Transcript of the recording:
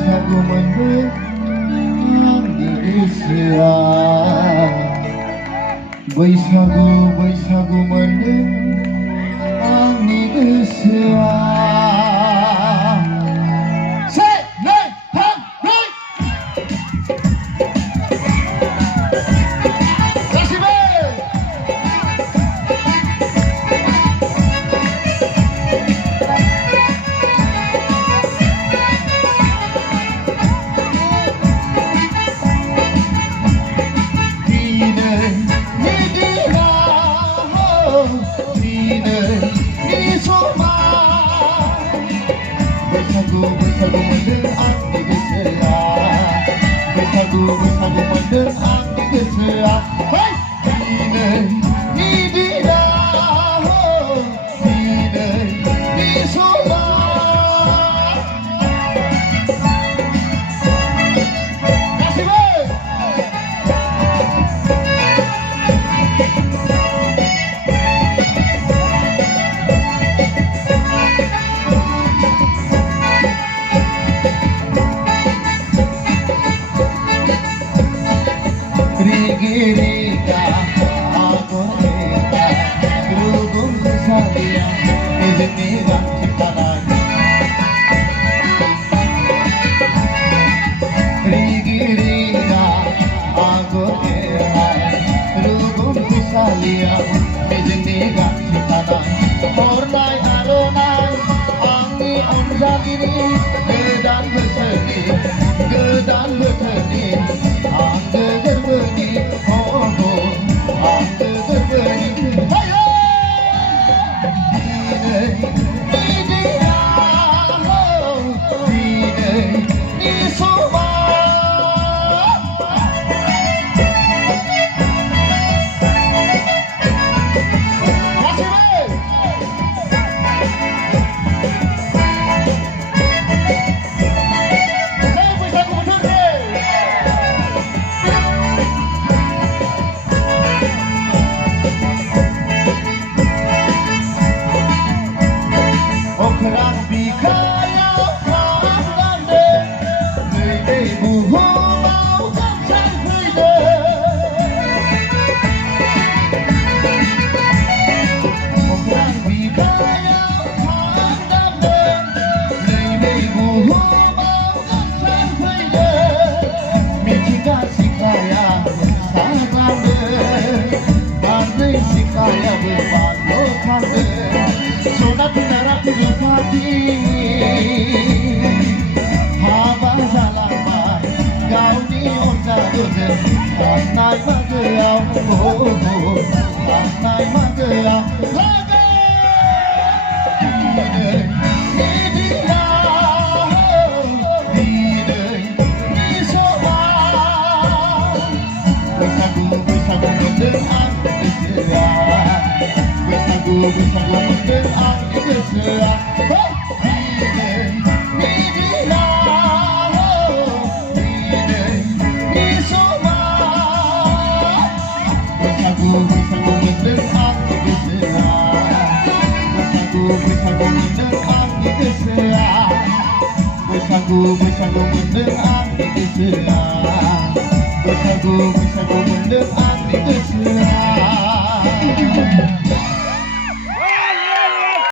बैसागु मोनदों आंनि गोसोआ बैसागु बैसागु मोनदों आंनि गोसोआ बैसागु बैसागु मोनदों आंनि गोसोआ बैसागु बैसागु मोनदों आंनि गोसोआ दिनै नि दिनाव दिनै नि समा गासिबो Rika agoreta rugum salia izniga chipalani Rika agoreta rugum salia izniga chipalani Hornai aronai angi onjagini gedan berseni angge gerbeni Haba zalaman gauni onjaduzen Annai magayau Annai magayau Laga Dinai Nidiyau Dinai Nisoba बैसागु बैसागु मोनदों आंनि गोसोआ बैसागु बैसागु मोनदों आंनि गोसोआ बैसागु बैसागु मोनदों आंनि गोसोआ बैसागु बैसागु मोनदों आंनि गोसोआ